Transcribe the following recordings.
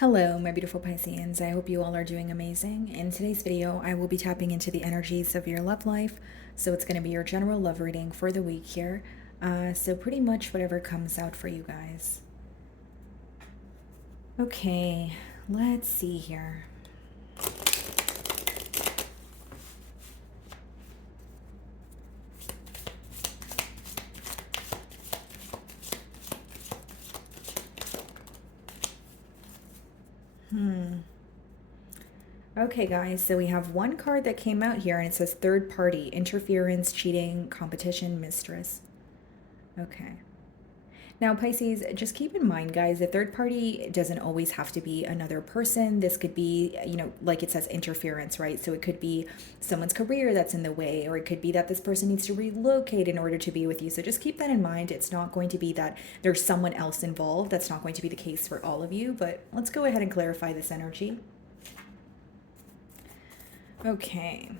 Hello, my beautiful Pisceans. I hope you all are doing amazing. In today's video, I will be tapping into the energies of your love life. So it's going to be your general love reading for the week here. So pretty much whatever comes out for you guys. Okay, let's see here. Okay, guys, so we have one card that came out here and it says third party, interference, cheating, competition, mistress. Okay. Now, Pisces, just keep in mind, guys, the third party doesn't always have to be another person. This could be, like it says, interference, right? So it could be someone's career that's in the way, or it could be that this person needs to relocate in order to be with you. So just keep that in mind. It's not going to be that there's someone else involved. That's not going to be the case for all of you, but let's go ahead and clarify this energy. Okay.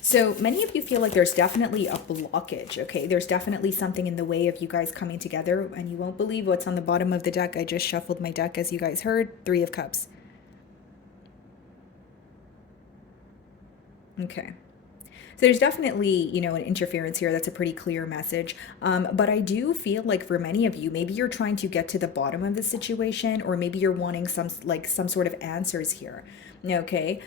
So many of you feel like there's definitely a blockage, okay? There's definitely something in the way of you guys coming together, and you won't believe what's on the bottom of the deck. I just shuffled my deck, as you guys heard. Three of Cups. Okay. So there's definitely, an interference here. That's a pretty clear message. But I do feel like for many of you, maybe you're trying to get to the bottom of the situation, or maybe you're wanting some sort of answers here. Okay.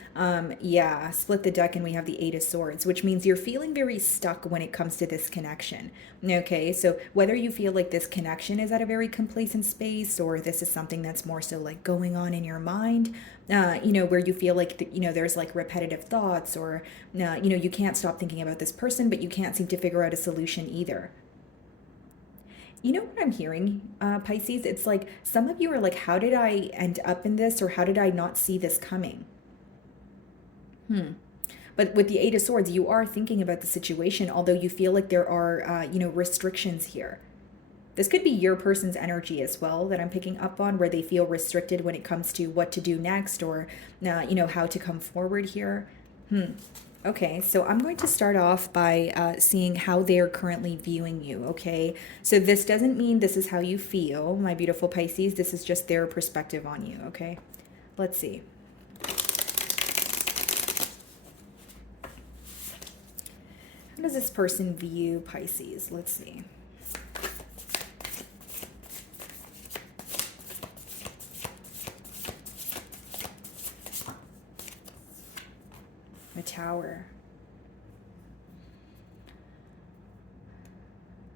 Yeah, split the deck and we have the Eight of Swords, which means you're feeling very stuck when it comes to this connection. Okay. So whether you feel like this connection is at a very complacent space, or this is something that's more so like going on in your mind, where you feel like, there's like repetitive thoughts, or, you can't stop thinking about this person, but you can't seem to figure out a solution either. You know what I'm hearing, Pisces? It's like some of you are like, how did I end up in this? Or how did I not see this coming? But with the Eight of Swords, you are thinking about the situation, although you feel like there are, restrictions here. This could be your person's energy as well that I'm picking up on, where they feel restricted when it comes to what to do next, or, how to come forward here. Okay, so I'm going to start off by seeing how they are currently viewing you, okay? So this doesn't mean this is how you feel, my beautiful Pisces. This is just their perspective on you, okay? Let's see. How does this person view Pisces? Let's see. A Tower.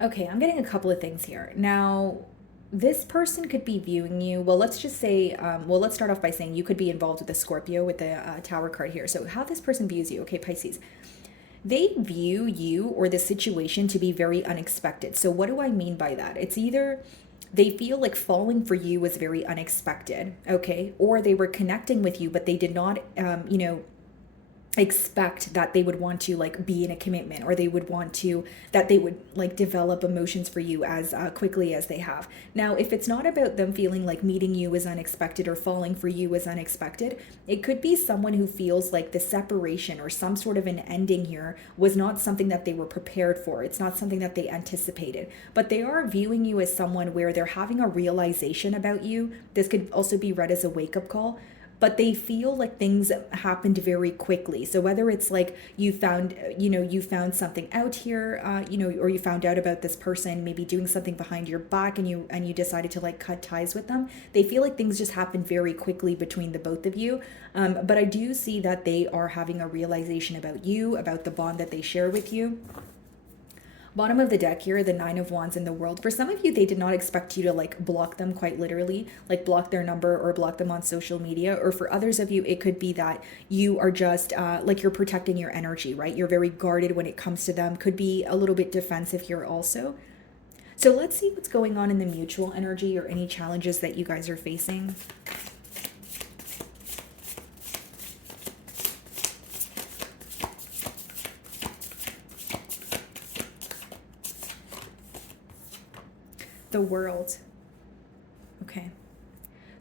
Okay, I'm getting a couple of things here. Now, this person could be viewing you. Well, let's just say, let's start off by saying you could be involved with the Scorpio with the Tower card here. So, how this person views you, okay, Pisces. They view you or the situation to be very unexpected. So, what do I mean by that? It's either they feel like falling for you was very unexpected, okay, or they were connecting with you, but they did not, expect that they would want to like be in a commitment, or they would want to that they would like develop emotions for you as quickly as they have. Now, if it's not about them feeling like meeting you is unexpected or falling for you is unexpected, it could be someone who feels like the separation or some sort of an ending here was not something that they were prepared for. It's not something that they anticipated, but they are viewing you as someone where they're having a realization about you. This could also be read as a wake-up call, but they feel like things happened very quickly. So whether it's like you found something out here, or you found out about this person maybe doing something behind your back, and you decided to like cut ties with them, they feel like things just happened very quickly between the both of you. But I do see that they are having a realization about you, about the bond that they share with you. Bottom of the deck here, the Nine of Wands in the World. For some of you, they did not expect you to like block them, quite literally, like block their number or block them on social media. Or for others of you, it could be that you are just like you're protecting your energy, right? You're very guarded when it comes to them. Could be a little bit defensive here also. So let's see what's going on in the mutual energy, or any challenges that you guys are facing. The World. Okay.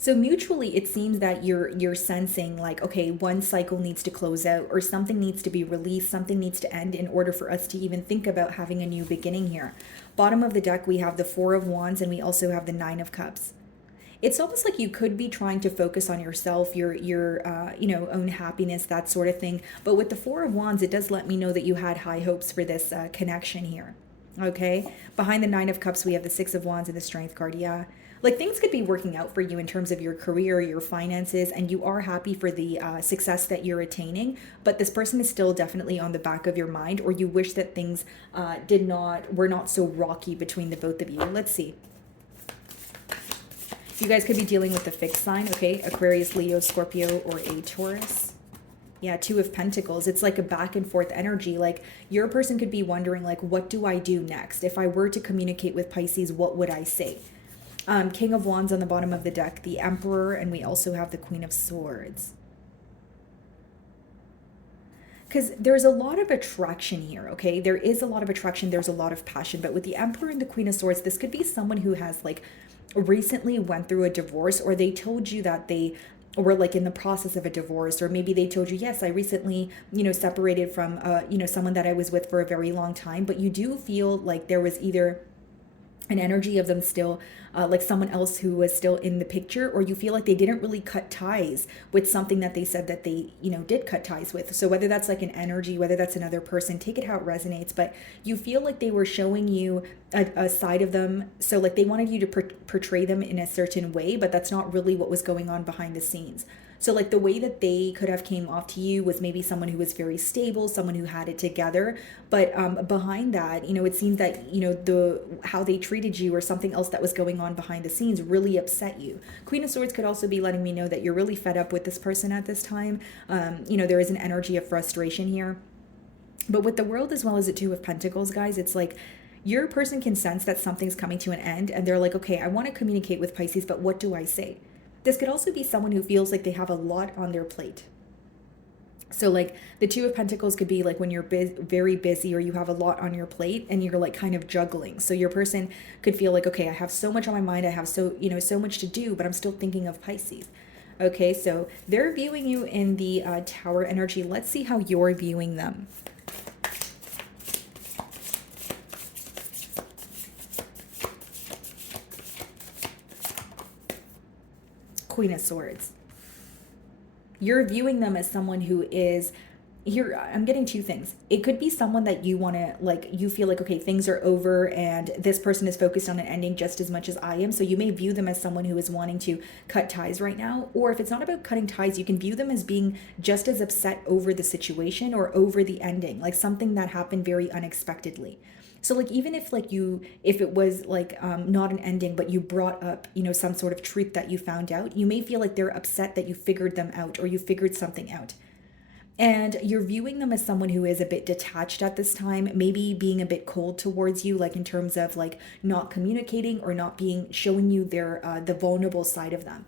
So mutually, it seems that you're sensing like, okay, one cycle needs to close out, or something needs to be released, something needs to end in order for us to even think about having a new beginning here. Bottom of the deck, we have the Four of Wands, and we also have the Nine of Cups. It's almost like you could be trying to focus on yourself, your own happiness, that sort of thing. But with the Four of Wands, it does let me know that you had high hopes for this connection here. Okay, behind the Nine of Cups, we have the Six of Wands and the Strength card. Yeah, like things could be working out for you in terms of your career, your finances, and you are happy for the success that you're attaining. But this person is still definitely on the back of your mind, or you wish that things were not so rocky between the both of you. Let's see. You guys could be dealing with the fixed sign, okay? Aquarius, Leo, Scorpio, or a Taurus. Yeah, Two of Pentacles. It's like a back and forth energy. Like your person could be wondering, like, what do I do next? If I were to communicate with Pisces, what would I say? King of Wands on the bottom of the deck, the Emperor, and we also have the Queen of Swords. Because there's a lot of attraction here, okay? There is a lot of attraction. There's a lot of passion. But with the Emperor and the Queen of Swords, this could be someone who has like recently went through a divorce, or they told you that they were like in the process of a divorce, or maybe they told you, yes, I recently, separated from, someone that I was with for a very long time. But you do feel like there was either an energy of them still like someone else who was still in the picture, or you feel like they didn't really cut ties with something that they said that they did cut ties with. So whether that's like an energy, whether that's another person, take it how it resonates, but you feel like they were showing you a side of them. So like they wanted you to portray them in a certain way, but that's not really what was going on behind the scenes. So like the way that they could have came off to you was maybe someone who was very stable, someone who had it together. But behind that, it seems that, how they treated you or something else that was going on behind the scenes really upset you. Queen of Swords could also be letting me know that you're really fed up with this person at this time. There is an energy of frustration here. But with the World as well as the Two of Pentacles, guys, it's like your person can sense that something's coming to an end, and they're like, okay, I want to communicate with Pisces, but what do I say? This could also be someone who feels like they have a lot on their plate. So like the Two of Pentacles could be like when you're very busy, or you have a lot on your plate and you're like kind of juggling. So your person could feel like, okay, I have so much on my mind. I have so much to do, but I'm still thinking of Pisces. Okay, so they're viewing you in the Tower energy. Let's see how you're viewing them. Queen of Swords. You're viewing them as someone who is here. I'm getting two things. It could be someone that you want to, like, you feel like, okay, things are over and this person is focused on an ending just as much as I am. So you may view them as someone who is wanting to cut ties right now. Or if it's not about cutting ties, you can view them as being just as upset over the situation or over the ending, like something that happened very unexpectedly. So like even if if it was like not an ending, but you brought up, some sort of truth that you found out, you may feel like they're upset that you figured them out or you figured something out. And you're viewing them as someone who is a bit detached at this time, maybe being a bit cold towards you, like in terms of like not communicating or not showing you the vulnerable side of them.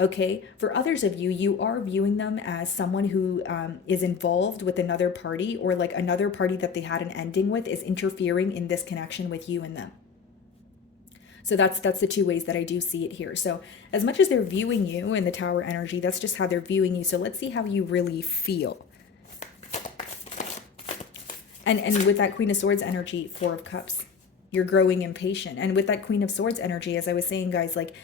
Okay, for others of you, you are viewing them as someone who is involved with another party, or like another party that they had an ending with is interfering in this connection with you and them. So that's the two ways that I do see it here. So as much as they're viewing you in the Tower energy, that's just how they're viewing you. So let's see how you really feel. And with that Queen of Swords energy, Four of Cups, you're growing impatient. And with that Queen of Swords energy, as I was saying, guys, like,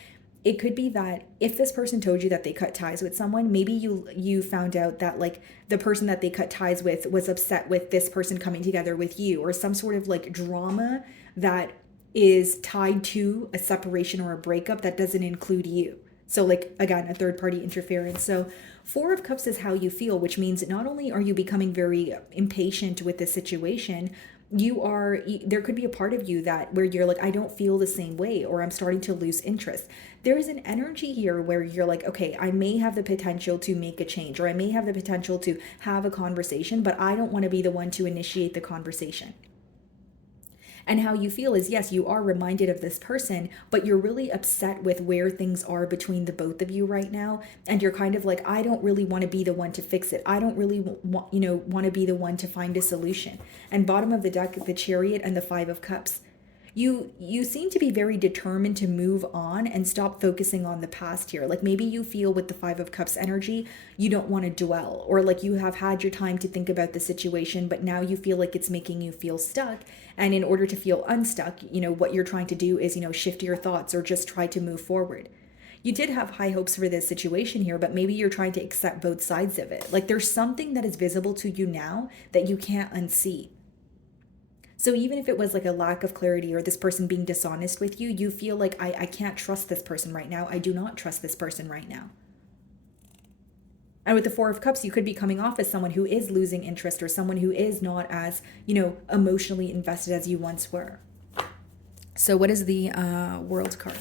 it could be that if this person told you that they cut ties with someone, maybe you found out that like the person that they cut ties with was upset with this person coming together with you, or some sort of like drama that is tied to a separation or a breakup that doesn't include you. So like, again, a third party interference. So Four of Cups is how you feel, which means not only are you becoming very impatient with the situation, there could be a part of you where you're like, I don't feel the same way, or I'm starting to lose interest. There is an energy here where you're like, okay, I may have the potential to make a change, or I may have the potential to have a conversation, but I don't want to be the one to initiate the conversation. And how you feel is, yes, you are reminded of this person, but you're really upset with where things are between the both of you right now. And you're kind of like, I don't really want to be the one to fix it. I don't really want to be the one to find a solution. And bottom of the deck, the Chariot and the Five of Cups. You seem to be very determined to move on and stop focusing on the past here. Like maybe you feel with the Five of Cups energy, you don't want to dwell, or like you have had your time to think about the situation, but now you feel like it's making you feel stuck. And in order to feel unstuck, what you're trying to do is, shift your thoughts or just try to move forward. You did have high hopes for this situation here, but maybe you're trying to accept both sides of it. Like there's something that is visible to you now that you can't unsee. So even if it was like a lack of clarity or this person being dishonest with you, you feel like I can't trust this person right now. I do not trust this person right now. And with the Four of Cups, you could be coming off as someone who is losing interest or someone who is not as, emotionally invested as you once were. So what is the World card?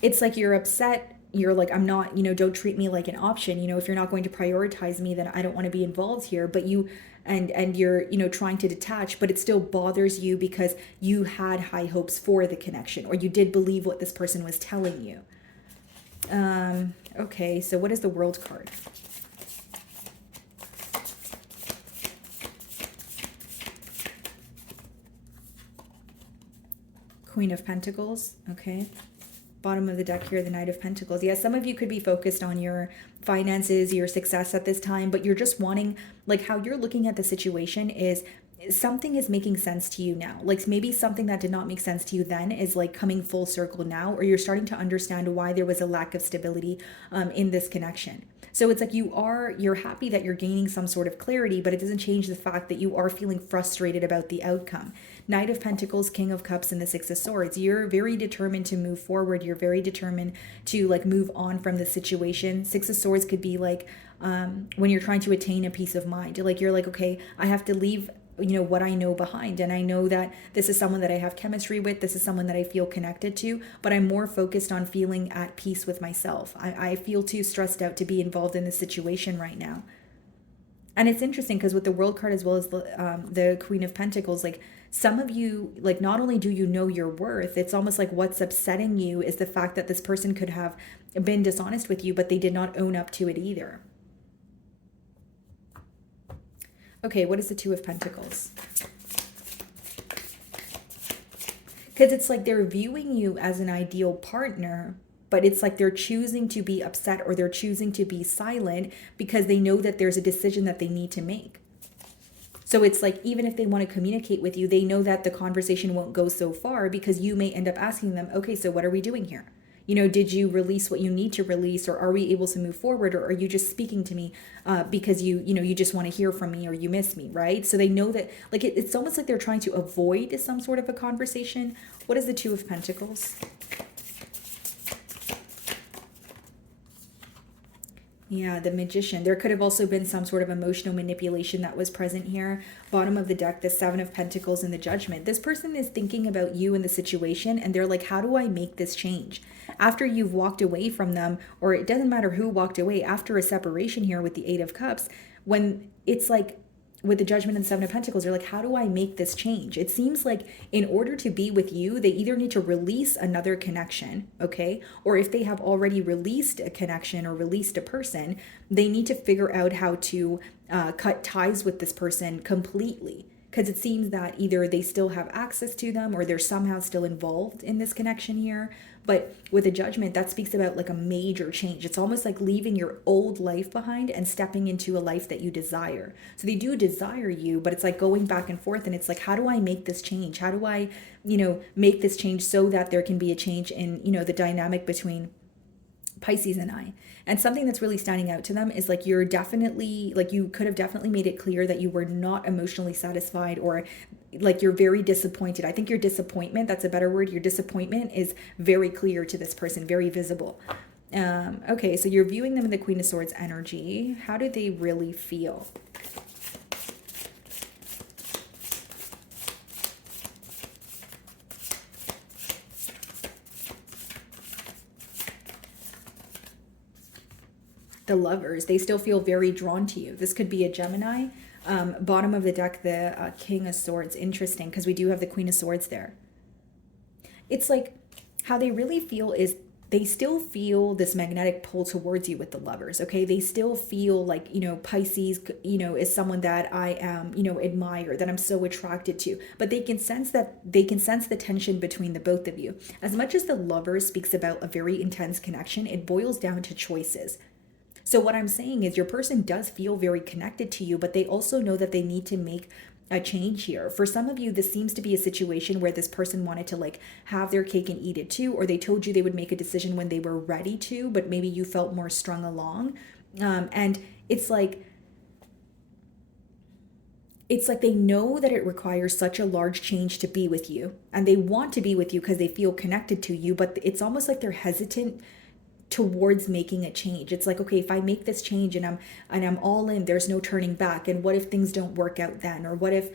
It's like you're upset. You're like, I'm not, don't treat me like an option. If you're not going to prioritize me, then I don't want to be involved here. But you, and you're, trying to detach, but it still bothers you because you had high hopes for the connection, or you did believe what this person was telling you. Okay, so what is the World card? Queen of Pentacles, okay. Bottom of the deck here, the Knight of Pentacles. Yeah, some of you could be focused on your finances, your success at this time, but you're just wanting, like how you're looking at the situation is something is making sense to you now. Like maybe something that did not make sense to you then is like coming full circle now, or you're starting to understand why there was a lack of stability in this connection. So it's like you're happy that you're gaining some sort of clarity, but it doesn't change the fact that you are feeling frustrated about the outcome. Knight of Pentacles, King of Cups, and the Six of Swords. You're very determined to move forward. You're very determined to like move on from the situation. Six of Swords could be like when you're trying to attain a peace of mind. Like you're like, okay, I have to leave what I know behind, and I know that this is someone that I have chemistry with, this is someone that I feel connected to, but I'm more focused on feeling at peace with myself. I feel too stressed out to be involved in this situation right now. And it's interesting because with the World card as well as the Queen of Pentacles, like some of you, like not only do you know your worth, it's almost like what's upsetting you is the fact that this person could have been dishonest with you, but they did not own up to it either. Okay, what is the Two of Pentacles? Because it's like they're viewing you as an ideal partner, but it's like they're choosing to be upset or they're choosing to be silent because they know that there's a decision that they need to make. So it's like even if they want to communicate with you, they know that the conversation won't go so far because you may end up asking them, okay, so what are we doing here? Did you release what you need to release, or are we able to move forward, or are you just speaking to me because you just want to hear from me or you miss me, right? So they know that like it's almost like they're trying to avoid some sort of a conversation. What is the Two of Pentacles? Yeah, the Magician. There could have also been some sort of emotional manipulation that was present here. Bottom of the deck, the Seven of Pentacles and the Judgment. This person is thinking about you and the situation, and they're like, how do I make this change? After you've walked away from them, or it doesn't matter who walked away, after a separation here with the Eight of Cups, when it's like, with the Judgment and Seven of Pentacles, they're like, how do I make this change? It seems like in order to be with you, they either need to release another connection, okay? Or if they have already released a connection or released a person, they need to figure out how to cut ties with this person completely. Because it seems that either they still have access to them or they're somehow still involved in this connection here. But with a Judgment, that speaks about like a major change. It's almost like leaving your old life behind and stepping into a life that you desire. So they do desire you, but it's like going back and forth. And it's like, how do I make this change? How do I, make this change so that there can be a change in, the dynamic between Pisces and I. And something that's really standing out to them is like you're definitely, like you could have definitely made it clear that you were not emotionally satisfied, or like you're very disappointed. I think your disappointment, that's a better word, your disappointment is very clear to this person, very visible. Okay, so you're viewing them in the Queen of Swords energy. How do they really feel? The Lovers, they still feel very drawn to you. This could be a Gemini. Bottom of the deck, the King of Swords. Interesting, because we do have the Queen of Swords there. It's like how they really feel is they still feel this magnetic pull towards you with the Lovers, okay? They still feel like, Pisces, is someone that I am, admire, that I'm so attracted to. But they can sense the tension between the both of you. As much as the Lovers speaks about a very intense connection, it boils down to choices. So what I'm saying is your person does feel very connected to you, but they also know that they need to make a change here. For some of you, this seems to be a situation where this person wanted to like have their cake and eat it too, or they told you they would make a decision when they were ready to, but maybe you felt more strung along. And it's like they know that it requires such a large change to be with you, and they want to be with you because they feel connected to you, but it's almost like they're hesitant towards making a change. It's like, okay, if I make this change and I'm all in, there's no turning back. And what if things don't work out then? Or what if,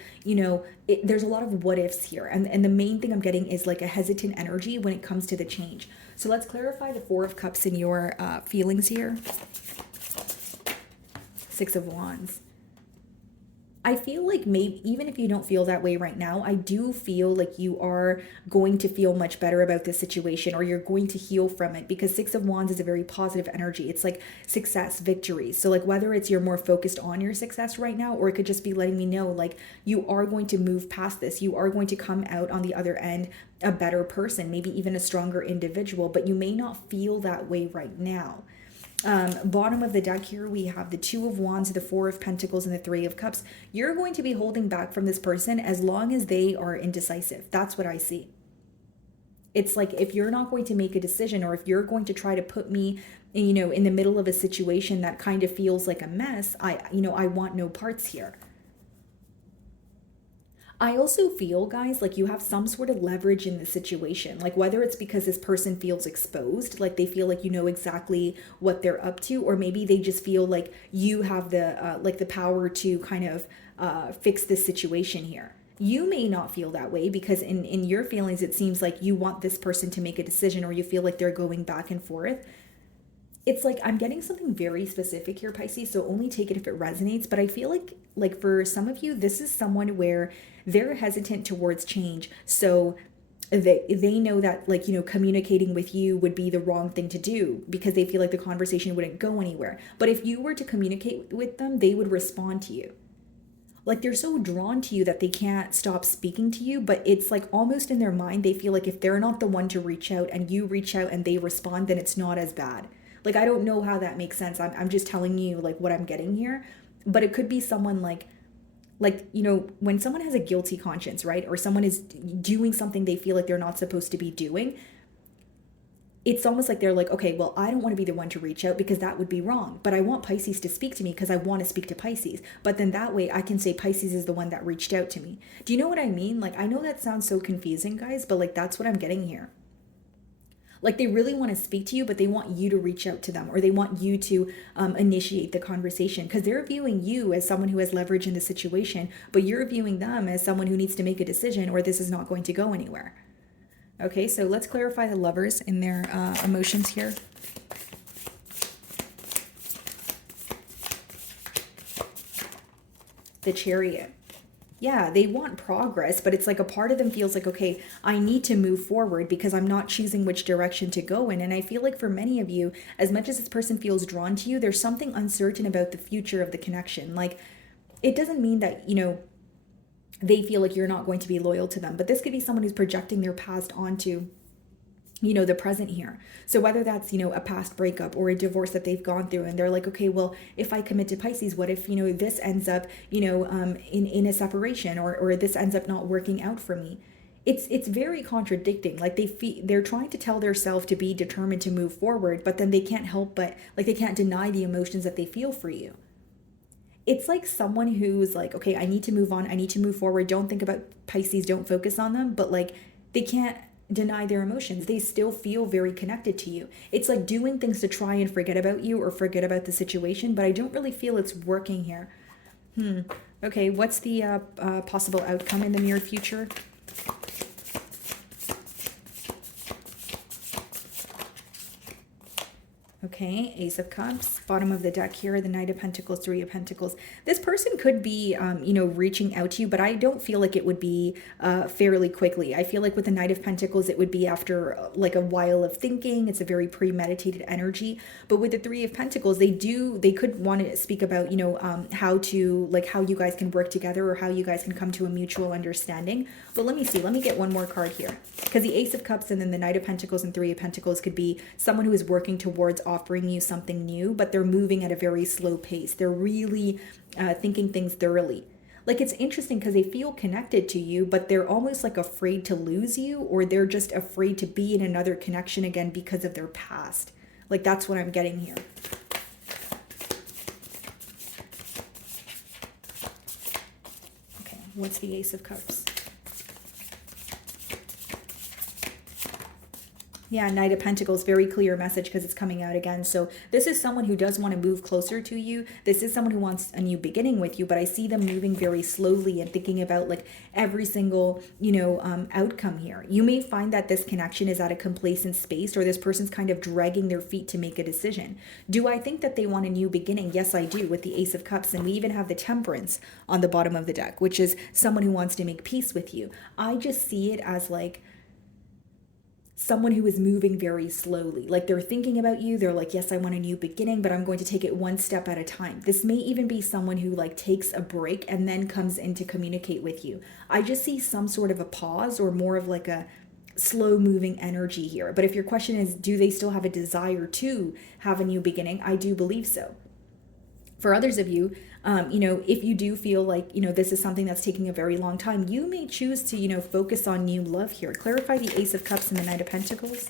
there's a lot of what ifs here. And the main thing I'm getting is like a hesitant energy when it comes to the change. So let's clarify the Four of Cups in your feelings here. Six of Wands. I feel like maybe even if you don't feel that way right now, I do feel like you are going to feel much better about this situation, or you're going to heal from it, because Six of Wands is a very positive energy. It's like success, victory. So like whether it's you're more focused on your success right now, or it could just be letting me know like you are going to move past this. You are going to come out on the other end a better person, maybe even a stronger individual, but you may not feel that way right now. Bottom of the deck here, we have the Two of Wands, the Four of Pentacles, and the Three of Cups. You're going to be holding back from this person as long as they are indecisive. That's what I see. It's like if you're not going to make a decision, or if you're going to try to put me, in the middle of a situation that kind of feels like a mess, I want no parts here. I also feel, guys, like you have some sort of leverage in the situation, like whether it's because this person feels exposed, like they feel like you know exactly what they're up to, or maybe they just feel like you have the power to kind of fix this situation here. You may not feel that way because in your feelings, it seems like you want this person to make a decision, or you feel like they're going back and forth. It's like I'm getting something very specific here, Pisces, so only take it if it resonates. But I feel like for some of you, this is someone where they're hesitant towards change. So they know that communicating with you would be the wrong thing to do, because they feel like the conversation wouldn't go anywhere. But if you were to communicate with them, they would respond to you. Like they're so drawn to you that they can't stop speaking to you, but it's like almost in their mind, they feel like if they're not the one to reach out and you reach out and they respond, then it's not as bad. Like, I don't know how that makes sense. I'm just telling you like what I'm getting here, but it could be someone like, when someone has a guilty conscience, right? Or someone is doing something they feel like they're not supposed to be doing. It's almost like they're like, okay, well, I don't want to be the one to reach out because that would be wrong. But I want Pisces to speak to me because I want to speak to Pisces. But then that way I can say Pisces is the one that reached out to me. Do you know what I mean? Like, I know that sounds so confusing, guys, but like that's what I'm getting here. Like they really want to speak to you, but they want you to reach out to them, or they want you to initiate the conversation, because they're viewing you as someone who has leverage in the situation, but you're viewing them as someone who needs to make a decision, or this is not going to go anywhere. Okay, so let's clarify the Lovers in their emotions here. The Chariot. Yeah, they want progress, but it's like a part of them feels like, okay, I need to move forward because I'm not choosing which direction to go in. And I feel like for many of you, as much as this person feels drawn to you, there's something uncertain about the future of the connection. Like, it doesn't mean that, they feel like you're not going to be loyal to them, but this could be someone who's projecting their past onto the present here. So whether that's, a past breakup or a divorce that they've gone through, and they're like, okay, well, if I commit to Pisces, what if, this ends up, in a separation, or this ends up not working out for me? It's very contradicting. Like they're trying to tell themselves to be determined to move forward, but then they can't help but, like, they can't deny the emotions that they feel for you. It's like someone who's like, okay, I need to move on. I need to move forward. Don't think about Pisces. Don't focus on them. But like, they can't deny their emotions. They still feel very connected to you. It's like doing things to try and forget about you or forget about the situation, but I don't really feel it's working here. Okay, what's the possible outcome in the near future? Okay, Ace of Cups, bottom of the deck here, the Knight of Pentacles, Three of Pentacles. This person could be, reaching out to you, but I don't feel like it would be fairly quickly. I feel like with the Knight of Pentacles, it would be after like a while of thinking. It's a very premeditated energy. But with the Three of Pentacles, they could want to speak about, how you guys can work together or how you guys can come to a mutual understanding. But let me see, let me get one more card here. Because the Ace of Cups and then the Knight of Pentacles and Three of Pentacles could be someone who is working towards offering you something new, but they're moving at a very slow pace. They're really thinking things thoroughly. Like, it's interesting because they feel connected to you, but they're almost like afraid to lose you, or they're just afraid to be in another connection again because of their past. Like, that's what I'm getting here. Okay, what's the Ace of Cups? Yeah, Knight of Pentacles, very clear message because it's coming out again. So this is someone who does want to move closer to you. This is someone who wants a new beginning with you, but I see them moving very slowly and thinking about like every single, outcome here. You may find that this connection is at a complacent space, or this person's kind of dragging their feet to make a decision. Do I think that they want a new beginning? Yes, I do, with the Ace of Cups. And we even have the Temperance on the bottom of the deck, which is someone who wants to make peace with you. I just see it as like someone who is moving very slowly. Like, they're thinking about you. They're like, yes, I want a new beginning, but I'm going to take it one step at a time. This may even be someone who like takes a break and then comes in to communicate with you. I just see some sort of a pause or more of like a slow moving energy here. But if your question is, do they still have a desire to have a new beginning? I do believe so. For others of you, if you do feel like, this is something that's taking a very long time, you may choose to, focus on new love here. Clarify the Ace of Cups and the Knight of Pentacles.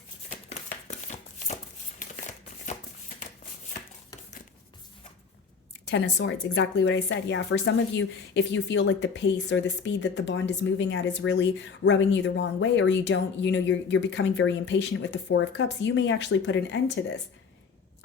Ten of Swords, exactly what I said. Yeah, for some of you, if you feel like the pace or the speed that the bond is moving at is really rubbing you the wrong way, or you don't, you're becoming very impatient with the Four of Cups, you may actually put an end to this.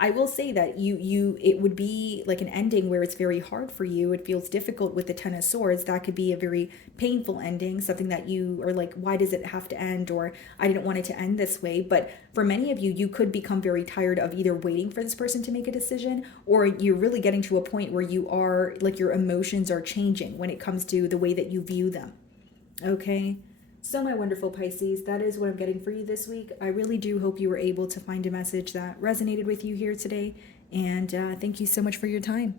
I will say that it would be like an ending where it's very hard for you. It feels difficult with the Ten of Swords. That could be a very painful ending, something that you are like, why does it have to end? Or I didn't want it to end this way. But for many of you, you could become very tired of either waiting for this person to make a decision, or you're really getting to a point where you are like, your emotions are changing when it comes to the way that you view them. Okay. So my wonderful Pisces, that is what I'm getting for you this week. I really do hope you were able to find a message that resonated with you here today. And thank you so much for your time.